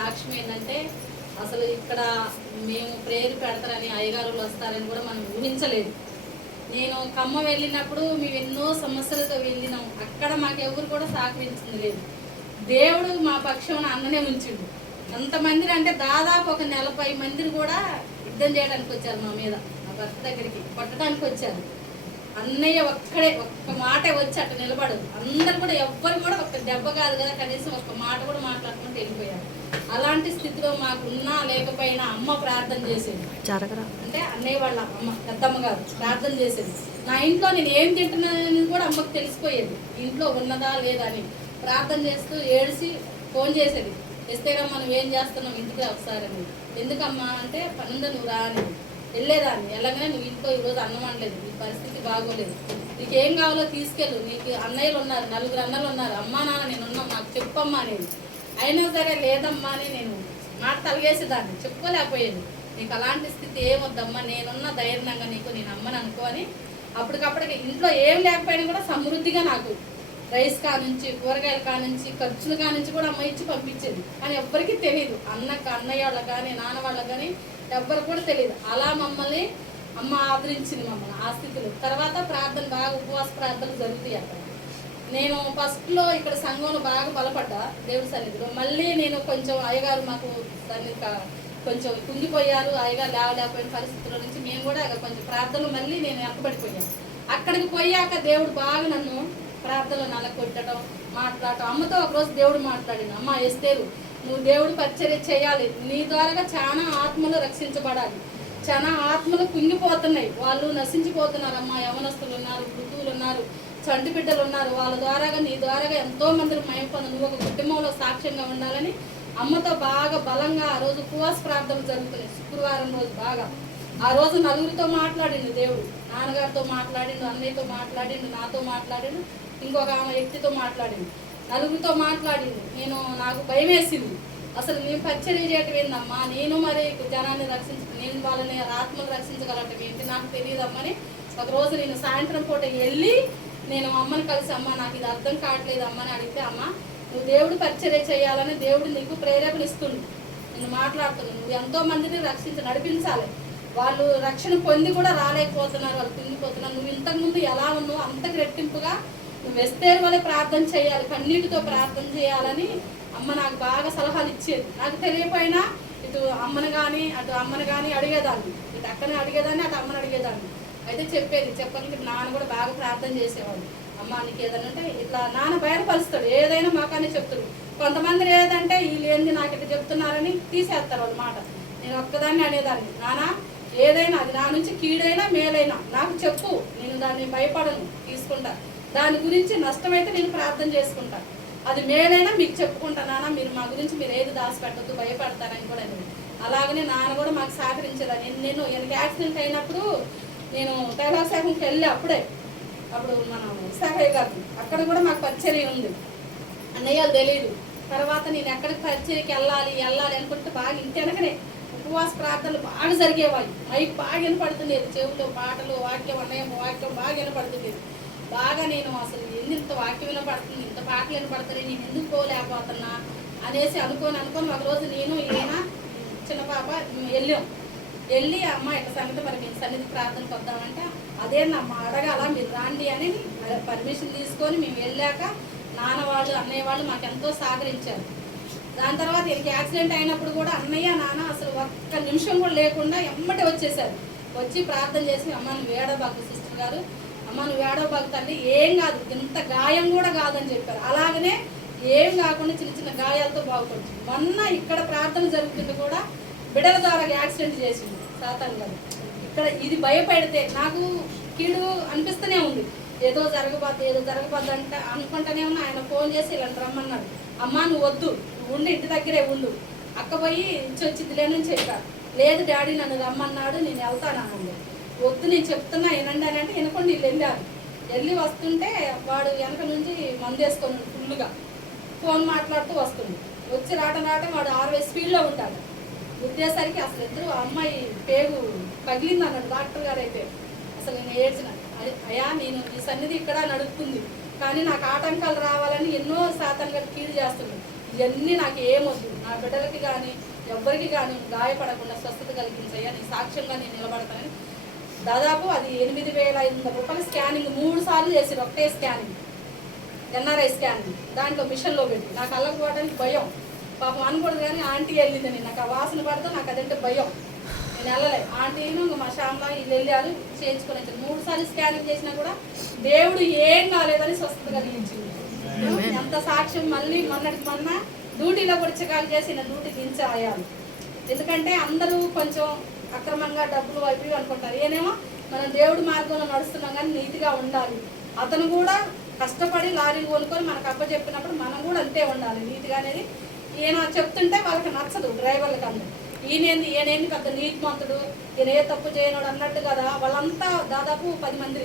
సాక్ష్యం ఏంటంటే అసలు ఇక్కడ మేము ప్రేయర్ పెడతారని అయ్యగారులు వస్తారని కూడా మనం ఊహించలేదు. నేను ఖమ్మం వెళ్ళినప్పుడు మేము ఎన్నో సమస్యలతో వెళ్ళినాం. అక్కడ మాకెవరు కూడా సహకరించింది లేదు. దేవుడు మా పక్షాన అన్ననే ఉంచిండు. అంతమందిని అంటే దాదాపు ఒక 40 మందిని కూడా యుద్ధం చేయడానికి వచ్చారు మా మీద. మా భర్త దగ్గరికి కొట్టడానికి వచ్చారు. అన్నయ్య ఒక్క మాట వచ్చి అట్లా నిలబడు. అందరు కూడా ఎవ్వరు కూడా ఒక్క దెబ్బ కాదు కదా, కనీసం ఒక్క మాట కూడా మాట్లాడుకుంటూ వెళ్ళిపోయారు. అలాంటి స్థితిలో మాకు ఉన్నా లేకపోయినా అమ్మ ప్రార్థన చేసేది. అంటే అన్నయ్య వాళ్ళ అమ్మ పెద్దమ్మ గారు ప్రార్థన చేసేది. నా ఇంట్లో నేను ఏం తింటున్నానని కూడా అమ్మకు తెలిసిపోయేది. ఇంట్లో ఉన్నదా లేదా అని ప్రార్థన చేస్తూ ఏడిసి ఫోన్ చేసేది. ఎస్తేరమ్మా నువ్వు ఏం చేస్తున్నావు ఇంటికి ఒకసారి అని. ఎందుకమ్మా అంటే పనుందా నువ్వు రా అని వెళ్ళేదాన్ని. ఎలాగనే నువ్వు ఇంట్లో ఈరోజు అన్నం అనలేదు, నీ పరిస్థితి బాగోలేదు, నీకు ఏం కావాలో తీసుకెళ్ళు, నీకు అన్నయ్యలు ఉన్నారు, 4 అన్నలు ఉన్నారు, అమ్మా నాన్న నేను ఉన్నాం, నాకు చెప్పమ్మా అనేది. అయినా సరే లేదమ్మా అని నేను మాట తలగేసేదాన్ని, చెప్పుకోలేకపోయేది. నీకు అలాంటి స్థితి ఏమొద్దమ్మా, నేనున్న ధైర్యంగా నీకు నేను అమ్మని అనుకోని అప్పటికప్పటికి ఇంట్లో ఏం లేకపోయినా కూడా సమృద్ధిగా నాకు రైస్ కానుంచి కూరగాయల కానుంచి ఖర్చుల కానుంచి కూడా అమ్మ ఇచ్చి పంపించేది. కానీ ఎవ్వరికీ తెలియదు, అన్నయ్య వాళ్ళకి కానీ నాన్న వాళ్ళకి కానీ ఎవ్వరు కూడా తెలియదు. అలా మమ్మల్ని అమ్మ ఆదరించింది మమ్మల్ని ఆ స్థితిలో. తర్వాత ప్రార్థన బాగా ఉపవాస ప్రార్థనలు జరుగుతాయి అక్కడ. నేను ఫస్ట్లో ఇక్కడ సంఘంలో బాగా బలపడ్డా దేవుడి సన్నిధిలో. మళ్ళీ నేను కొంచెం అయ్యగారు మాకు సన్నిధి కొంచెం కుంగిపోయారు, అయ్యగారు లేవలేకపోయిన పరిస్థితుల నుంచి మేము కూడా కొంచెం ప్రార్థనలు మళ్ళీ నేను వెనకబడిపోయాను. అక్కడికి పోయాక దేవుడు బాగా నన్ను ప్రార్థనలు నలకొట్టడం మాట్లాడటం. అమ్మతో ఒకరోజు దేవుడు మాట్లాడింది, అమ్మ ఎస్తేరు నువ్వు దేవుడు పరిచర్య చేయాలి, నీ ద్వారా చాలా ఆత్మలు రక్షించబడాలి, చాలా ఆత్మలు కుంగిపోతున్నాయి, వాళ్ళు నశించిపోతున్నారు అమ్మ, యవనస్తులు ఉన్నారు, వృద్ధువులు ఉన్నారు, చంటి బిడ్డలు ఉన్నారు, వాళ్ళ ద్వారాగా నీ ద్వారాగా ఎంతో మందిని మయం నువ్వు ఒక కుటుంబంలో సాక్ష్యంగా ఉండాలని అమ్మతో బాగా బలంగా ఆ రోజు ఉపవాస ప్రార్థనలు జరుగుతున్నాయి. శుక్రవారం రోజు బాగా ఆ రోజు 4 మాట్లాడిండు దేవుడు. నాన్నగారితో మాట్లాడిండు, అన్నయ్యతో మాట్లాడిండు, నాతో మాట్లాడిండు, ఇంకొక ఆమె వ్యక్తితో మాట్లాడిండు, 4 మాట్లాడిండు. నాకు భయం వేసింది. అసలు నేను పరిచర్య చేయటం ఏందమ్మా, నేను మరి జనాన్ని నేను వాళ్ళని ఆత్మలు రక్షించగలటం ఏంటి నాకు తెలియదమ్మని. ఒకరోజు నేను సాయంత్రం పూట వెళ్ళి నేను అమ్మని కలిసి, అమ్మ నాకు ఇది అర్థం కావట్లేదు అమ్మని అడిగితే, అమ్మ నువ్వు దేవుడు పరిచర్య చేయాలని దేవుడు నీకు ప్రేరేపణ ఇస్తుండు, నేను మాట్లాడుతున్నాను, నువ్వు ఎంతో మందిని నడిపించాలి, వాళ్ళు రక్షణ పొంది కూడా రాలేకపోతున్నారు, వాళ్ళు కుంగిపోతున్నారు, నువ్వు ఇంతకుముందు ఎలా ఉన్నావు అంతకు రెట్టింపుగా నువ్వు ఎస్తేరు వల్ల ప్రార్థన చేయాలి, కన్నీటితో ప్రార్థన చేయాలని అమ్మ నాకు బాగా సలహాలు ఇచ్చేది. నాకు తెలియపోయినా ఇటు అమ్మని కానీ అటు అమ్మని కానీ అడిగేదాన్ని, ఇటు అక్కని అడిగేదాన్ని, అటు అమ్మని అడిగేదాన్ని. అయితే చెప్పాలంటే నాన్న కూడా బాగా ప్రార్థన చేసేవాడు. అమ్మ నీకు ఏదన్నా అంటే ఇట్లా నాన్న బయటపరుస్తాడు, ఏదైనా మాకనే చెప్తాడు. కొంతమంది ఏదంటే వీళ్ళు ఏంది నాకు ఇట్లా చెప్తున్నారని తీసేస్తారు వాళ్ళ మాట. నేను ఒక్కదాన్ని అనేదాన్ని, నాన్న ఏదైనా అది నా నుంచి కీడైనా మేలైనా నాకు చెప్పు, నేను దాన్ని భయపడను, తీసుకుంటా, దాని గురించి నష్టమైతే నేను ప్రార్థన చేసుకుంటా, అది మేలైనా మీకు చెప్పుకుంటా నాన్న, మీరు మా గురించి మీరు ఏది దాచిపెట్టద్దు, భయపడతారని కూడా అనేది. అలాగనే నాన్న కూడా మాకు సహకరించేదాన్ని. నేను యాక్సిడెంట్ అయినప్పుడు నేను తైలాశాఖకి వెళ్ళి అప్పుడు మనం విశాఖయ్య గారు అక్కడ కూడా మాకు పరిచర్య ఉంది, అన్నయ్యలు తెలియదు. తర్వాత నేను ఎక్కడికి పరిచర్యకి వెళ్ళాలి అనుకుంటే బాగా ఇంటి వెనకనే ఉపవాస ప్రార్థనలు బాగా జరిగేవాయి. మైక్ బాగా వినపడుతుండేది, చెవులో పాటలు వాక్యం అన్నయ్య వాక్యం బాగా వినపడుతుండేది. బాగా నేను అసలు ఇంత వాక్యం వినపడుతుంది, ఇంత పాటలు వినపడుతుంది, నేను ఎందుకు పోలేకపోతున్నా అనేసి అనుకొని ఒకరోజు నేను ఈయన చిన్న పాప వెళ్ళి అమ్మ ఇట్లా సంగతి మరి మేము సన్నిధి ప్రార్థనకు వద్దామంటే, అదేనమ్మా అడగాల మీరు రాండి అని పర్మిషన్ తీసుకొని మేము వెళ్ళాక నాన్న వాళ్ళు అన్నయ్య వాళ్ళు మాకు ఎంతో సహకరించారు. దాని తర్వాత ఈయనకి యాక్సిడెంట్ అయినప్పుడు కూడా అన్నయ్య నాన్న అసలు ఒక్క నిమిషం కూడా లేకుండా ఎమ్మటే వచ్చేసారు. వచ్చి ప్రార్థన చేసి, అమ్మ నువ్వు ఏడవబాకు సిస్టర్ గారు, అమ్మ నువ్వు ఏడవబాకు తల్లి, ఏం కాదు, ఇంత గాయం కూడా కాదని చెప్పారు. అలాగనే ఏం కాకుండా చిన్న గాయాలతో బాగుపడుతుంది. మొన్న ఇక్కడ ప్రార్థన జరుగుతుంటే కూడా బిడ్డల ద్వారా యాక్సిడెంట్ చేసింది సాతాన్ గారు. ఇక్కడ ఇది భయపడితే నాకు కీడు అనిపిస్తూనే ఉంది, ఏదో జరగబోద్దు అంటే అనుకుంటూనే ఉన్నా. ఆయన ఫోన్ చేసి ఇలా రమ్మన్నాడు, అమ్మ నువ్వు వద్దు, నువ్వు ఉండి ఇంటి దగ్గరే ఉండు, అక్క పోయి ఇచ్చొచ్చిద్దిలేనని చెప్పారు. లేదు డాడీ నన్ను రమ్మన్నాడు, నేను వెళ్తానండి. వద్దు నేను చెప్తున్నా వినండి అని అంటే వినకుండా వీళ్ళు వెళ్ళారు. వెళ్ళి వస్తుంటే వాడు వెనక నుంచి మందేసుకొని ఫుల్గా ఫోన్ మాట్లాడుతూ వస్తుంది. వచ్చి రావటం వాడు 60 స్పీడ్లో ఉంటాడు. ఉద్దేశానికి అసలు ఇద్దరు అమ్మాయి పేగు పగిలింది అన్నాడు డాక్టర్ గారు. అయితే అసలు నేను ఏడ్చిన, అయ్యా నేను ఈ సన్నిధి ఇక్కడ నడుపుతుంది, కానీ నాకు ఆటంకాలు రావాలని ఎన్నో శాతంగా కీడు చేస్తున్నాను, ఇవన్నీ నాకు ఏమొద్దు, నా బిడ్డలకి కానీ ఎవరికి కానీ గాయపడకుండా స్వస్థత కలిగించయ్యా, నీ సాక్ష్యంగా నేను నిలబడతానని దాదాపు అది 8,500 రూపాయలు స్కానింగ్ 3 సార్లు చేసారు. ఒకటే స్కానింగ్, ఎన్ఆర్ఐ స్కానింగ్, దాంట్లో మిషన్లో పెట్టి. నాకు అల్లకి పోవడానికి భయం, పాపం అనకూడదు కానీ ఆంటీ వెళ్ళిందని నాకు ఆ వాసన పడితే నాకు అదంటే భయం, నేను వెళ్ళలేదు. ఆంటీను మా శ్యామలా వీళ్ళు వెళ్ళారు, చేయించుకొని వచ్చారు. 3 సార్లు స్కానింగ్ చేసినా కూడా దేవుడు ఏం కాలేదని స్వస్థత కలిగించింది. ఎంత సాక్ష్యం. మళ్ళీ మొన్న డ్యూటీలో కూడా చికాకు చేసి నా డ్యూటీ దించాయాలి. ఎందుకంటే అందరూ కొంచెం అక్రమంగా డబ్బులు వైపు అనుకుంటారు. ఏనేమో మనం దేవుడి మార్గంలో నడుస్తున్నాం కానీ నీతిగా ఉండాలి. అతను కూడా కష్టపడి లారీ కొనుక్కొని మనకు అప్పచెప్పినప్పుడు మనం కూడా అంతే ఉండాలి నీతిగా అనేది. ఈయన చెప్తుంటే వాళ్ళకి నచ్చదు డ్రైవర్లకు అందరూ. ఈయనేంది పెద్ద నీతిమంతుడు, ఈయన ఏ తప్పు చేయనోడు అన్నట్టు కదా. వాళ్ళంతా దాదాపు 10 మంది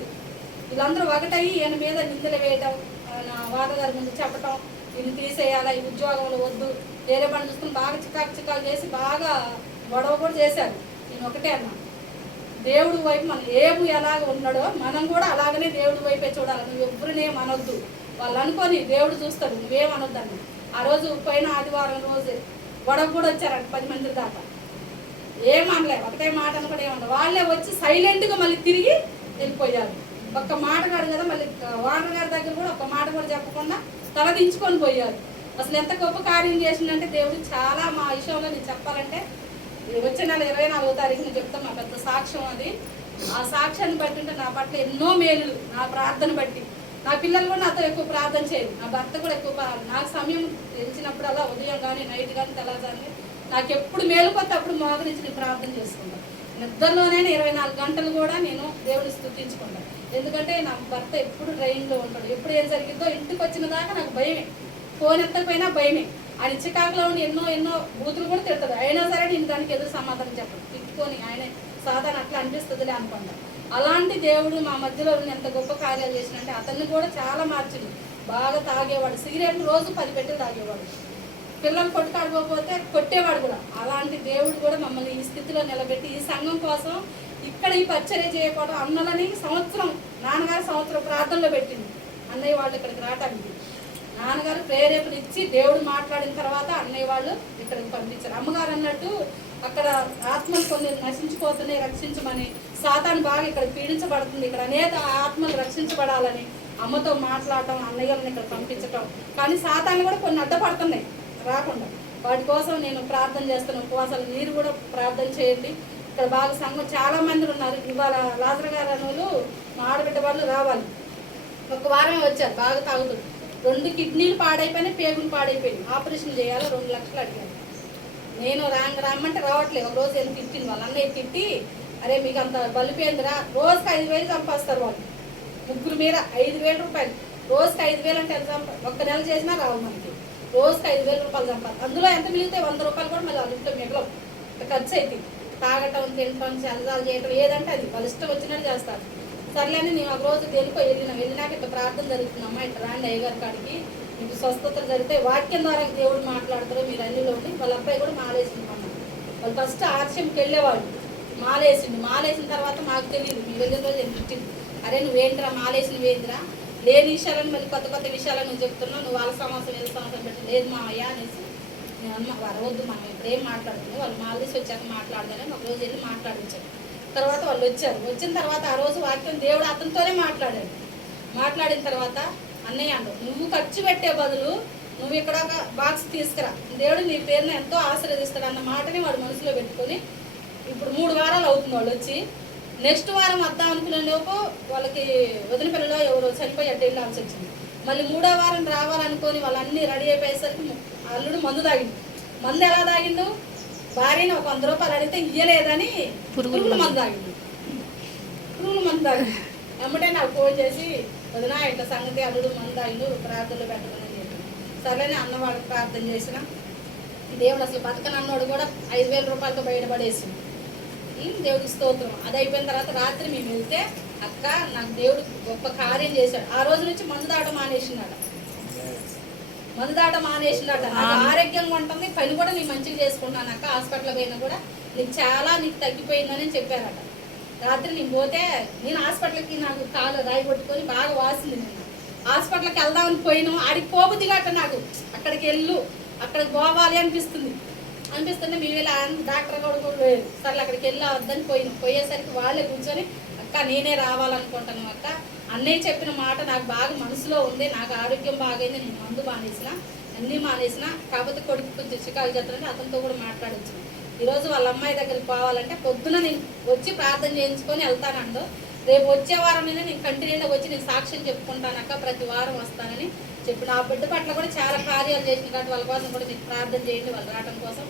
వీళ్ళందరూ ఒకటయ్యి ఈయన మీద నిందలు వేయటం, నా వాదగారి ముందు చెప్పటం, ఈయన తీసేయాలా, ఈ ఉద్యోగంలో వద్దు, వేరే పని చూసుకుని బాగా చికాకు చేసి బాగా గొడవ కూడా చేశారు. నేను ఒకటే అన్నా, దేవుడి వైపు మనం ఏము ఎలాగ ఉన్నాడో మనం కూడా అలాగనే దేవుడి వైపే చూడాలి. నువ్వు ఎవరినేం అనొద్దు, వాళ్ళు అనుకొని దేవుడు చూస్తాడు, నువ్వేమనొద్దని. ఆ రోజు పోయిన ఆదివారం రోజు గొడవ కూడా వచ్చారంట 10 మంది దాకా. ఏమనలే, ఒకటే మాట అని కూడా ఏమన్నా. వాళ్ళే వచ్చి సైలెంట్గా మళ్ళీ తిరిగి వెళ్ళిపోయారు. ఒక్క మాట కాదు కదా, మళ్ళీ ఓనర్ గారి దగ్గర కూడా ఒక్క మాట కూడా చెప్పకుండా తలదించుకొని పోయారు. అసలు ఎంత గొప్ప కార్యం చేసిందంటే దేవుడు చాలా. మా విషయంలో నేను చెప్పాలంటే వచ్చే నెల 24వ తారీఖున చెప్తాం, మా పెద్ద సాక్ష్యం అది. ఆ సాక్ష్యాన్ని బట్టి ఉంటే నా పట్ల ఎన్నో మేలు, నా ప్రార్థన బట్టి. నా పిల్లలు కూడా నాతో ఎక్కువ ప్రార్థన చేయరు, నా భర్త కూడా ఎక్కువ. నాకు సమయం తెలిసినప్పుడు అలా ఉదయం కానీ నైట్ కానీ తెల్లవారుజామున నాకు ఎప్పుడు మేలుకొస్తే అప్పుడు మోకరించి నేను ప్రార్థన చేసుకుంటాను. నిద్రలోనే 24 గంటలు కూడా నేను దేవుని స్తుతించుకుంటాను. ఎందుకంటే నా భర్త ఎప్పుడు ట్రైన్లో ఉంటాడు, ఎప్పుడు ఏం జరిగిందో ఇంటికి వచ్చిన దాకా నాకు భయమే. ఫోన్ ఎత్తకపోయినా భయమే. ఆయన చికాకులో ఉండి ఎన్నో బూతులు కూడా తిడతాడు. అయినా సరే నేను దానికి ఎదురు సమాధానం చెప్పను, తిట్టుకొని ఆయన సాధారణ అట్లా అనిపిస్తుందిలే అనుకుంటా. అలాంటి దేవుడు మా మధ్యలో ఎంత గొప్ప కార్యాలు చేసినంటే అతన్ని కూడా చాలా మార్చింది. బాగా తాగేవాడు, సిగరెట్ రోజు 10 పెట్టెలు తాగేవాడు, పిల్లలు కొట్టుకాడుకోకపోతే కొట్టేవాడు కూడా. అలాంటి దేవుడు కూడా మమ్మల్ని ఈ స్థితిలో నిలబెట్టి ఈ సంఘం కోసం ఇక్కడ ఈ పరిచర్య చేయకపోవడం. అన్నలని నాన్నగారు సంవత్సరం ప్రార్థనలో పెట్టింది అన్నయ్య వాళ్ళు ఇక్కడికి రావటానికి. నాన్నగారు ప్రేరేపణ ఇచ్చి దేవుడు మాట్లాడిన తర్వాత అన్నయ్య వాళ్ళు ఇక్కడికి పంపించారు. అమ్మగారు అన్నట్టు అక్కడ ఆత్మలు కొన్ని నశించిపోతున్నాయి, రక్షించమని. సాతాను బాగా ఇక్కడ పీడించబడుతుంది, ఇక్కడ అనేక ఆత్మలు రక్షించబడాలని అమ్మతో మాట్లాడటం, అన్నయ్యలను ఇక్కడ పంపించటం. కానీ సాతాను కూడా కొన్ని అడ్డపడుతున్నాయి రాకుండా. వాటి కోసం నేను ప్రార్థన చేస్తాను. ఉపవాసాలు మీరు కూడా ప్రార్థన చేయండి. ఇక్కడ బాగా సంఘం చాలా మంది ఉన్నారు. ఇవాళ లాజర్ గారు అనేవాళ్ళు మా ఆడబిడ్డ వాళ్ళు రావాలి, 1 వారమే వచ్చారు. బాగా తాగుతుంది, 2 కిడ్నీలు పాడైపోయినాయి, పేగులు పాడైపోయినాయి, ఆపరేషన్ చేయాలి, 2 లక్షలు అడిగాను. నేను రమ్మంటే రావట్లేదు. ఒక రోజు ఎందుకు తిట్టింది వాళ్ళ అన్నయ్య తిట్టి, అరే మీకు అంత బలిపోయిందిరా, రోజుకి 5,000 చంపేస్తారు వాళ్ళు ముగ్గురు మీద. 5,000 రూపాయలు రోజుకి 5,000 అంటే ఎంత ఒక్క నెల చేసినా రావు మనకి. రోజుకి 5,000 రూపాయలు చంపాలి. అందులో ఎంత మిగిలితే 100 రూపాయలు కూడా మళ్ళీ వాళ్ళ ఇంట్లో మిగలవు. ఖర్చు అయితే తాగటం, తినటం, చందాలు చేయటం, ఏదంటే అది వాళ్ళు ఇష్టం వచ్చినట్టు చేస్తారు. సర్లేని నేను ఒక రోజు వెళ్ళినాక ఇట్లా ప్రార్థన జరుగుతుంది, అమ్మ ఇట్లా రాండి అయ్యగారి కాడికి, మీకు స్వస్థతలు జరిగితే వాక్యం ద్వారా దేవుడు మాట్లాడతారు మీరు అన్నిలో ఉండి. వాళ్ళ అబ్బాయి కూడా మాలేసింది. వాళ్ళు ఫస్ట్ ఆర్షంకి వెళ్ళేవాళ్ళు, మాలేసిన తర్వాత మాకు తెలియదు. మీ వెళ్ళిన రోజు తిట్టింది, అరే నువ్వేంద్రా మాలేసినవేంద్రా, లేని విషయాలను మళ్ళీ కొత్త విషయాలను నువ్వు చెప్తున్నావు, నువ్వు వాళ్ళ సంవత్సరం వీళ్ళ సంవత్సరం పెట్టి. లేదు మా అయ్యా అనేసి నేను అమ్మ వరవద్దు, మనం ఇప్పుడు ఏం మాట్లాడుతుంది, వాళ్ళు మాలేసి వచ్చాక మాట్లాడదానని ఒక రోజు వెళ్ళి మాట్లాడించాను. తర్వాత వాళ్ళు వచ్చారు. వచ్చిన తర్వాత ఆ రోజు వాక్యం దేవుడు అతనితోనే మాట్లాడాడు. మాట్లాడిన తర్వాత అన్నయ్య అన్నాడు, నువ్వు ఖర్చు పెట్టే బదులు నువ్వు ఇక్కడ ఒక బాక్స్ తీసుకురా, దేవుడు నీ పేరున ఎంతో ఆశీర్వదిస్తాడు అన్న మాటని వాడు మనసులో పెట్టుకొని ఇప్పుడు 3 వారాలు అవుతుంది వాళ్ళు వచ్చి. నెక్స్ట్ వారం వద్దాం అనుకునే లోపు వాళ్ళకి వదిన పిల్లలో ఎవరో చనిపోయి అడ్డు వెళ్ళాల్సి వచ్చింది. మళ్ళీ 3వ వారం రావాలనుకొని వాళ్ళన్నీ రెడీ అయిపోయేసరికి అల్లుడు మందు తాగిండు. మందు ఎలా తాగిండు, భార్యని ఒక 100 రూపాయలు అడిగితే ఇయ్యలేదని పురుగుల మందు తాగిండు. ఎమ్మటే నాకు ఫోన్ చేసి, వదినా ఇట్లా సంగతి అల్లుడు మందు తాగిండు, ప్రార్థనలు పెట్టమని చెప్పి. సరేనే అన్నవాళ్ళకి ప్రార్థన చేసిన. దేవుడు అసలు బతకనన్నోడు కూడా 5,000 రూపాయలతో బయటపడేసింది. దేవుడికి స్తోత్రం. అది అయిపోయిన తర్వాత రాత్రి మేము వెళ్తే, అక్క నాకు దేవుడు గొప్ప కార్యం చేశాడు. ఆ రోజు నుంచి మందు దాటం మానేసిందట. నాకు ఆరోగ్యంగా ఉంటుంది, పని కూడా నేను మంచిగా చేసుకుంటాను అక్క, హాస్పిటల్ పోయినా కూడా నీకు తగ్గిపోయిందని చెప్పారట. రాత్రి నేను పోతే, నేను హాస్పిటల్కి నాకు కాలు రాయి కొట్టుకొని బాగా వాసింది. నేను హాస్పిటల్కి వెళ్దామని పోయినాం, ఆడికి పోబుద్ది గట్ట నాకు. అక్కడికి వెళ్ళు అక్కడికి పోవాలి అనిపిస్తుంటే మేము వెళ్ళి డాక్టర్ కూడా లేదు సరే అక్కడికి వెళ్ళి వద్దని పోయేసరికి వాళ్ళే కూర్చొని అక్క నేనే రావాలనుకుంటాను అక్క అన్నయ్య చెప్పిన మాట నాకు బాగా మనసులో ఉంది, నాకు ఆరోగ్యం బాగైంది, నేను మందు మానేసిన అన్నీ మానేసిన, కాకపోతే కొడుకు కొంచెం చికాకు చెప్తానంటే అతనితో కూడా మాట్లాడొచ్చు. ఈరోజు వాళ్ళ అమ్మాయి దగ్గరికి పోవాలంటే పొద్దున నేను వచ్చి ప్రార్థన చేయించుకొని వెళ్తానండు. రేపు వచ్చే వారం నేను కంటిన్యూగా వచ్చి నేను సాక్ష్యం చెప్పుకుంటానక్క, ప్రతి వారం వస్తానని చెప్పి నా బిడ్డ పట్ల కూడా చాలా కార్యాలు చేసిన కాబట్టి వాళ్ళ కోసం కూడా మీకు ప్రార్థన చేయండి, వాళ్ళు రావడం కోసం.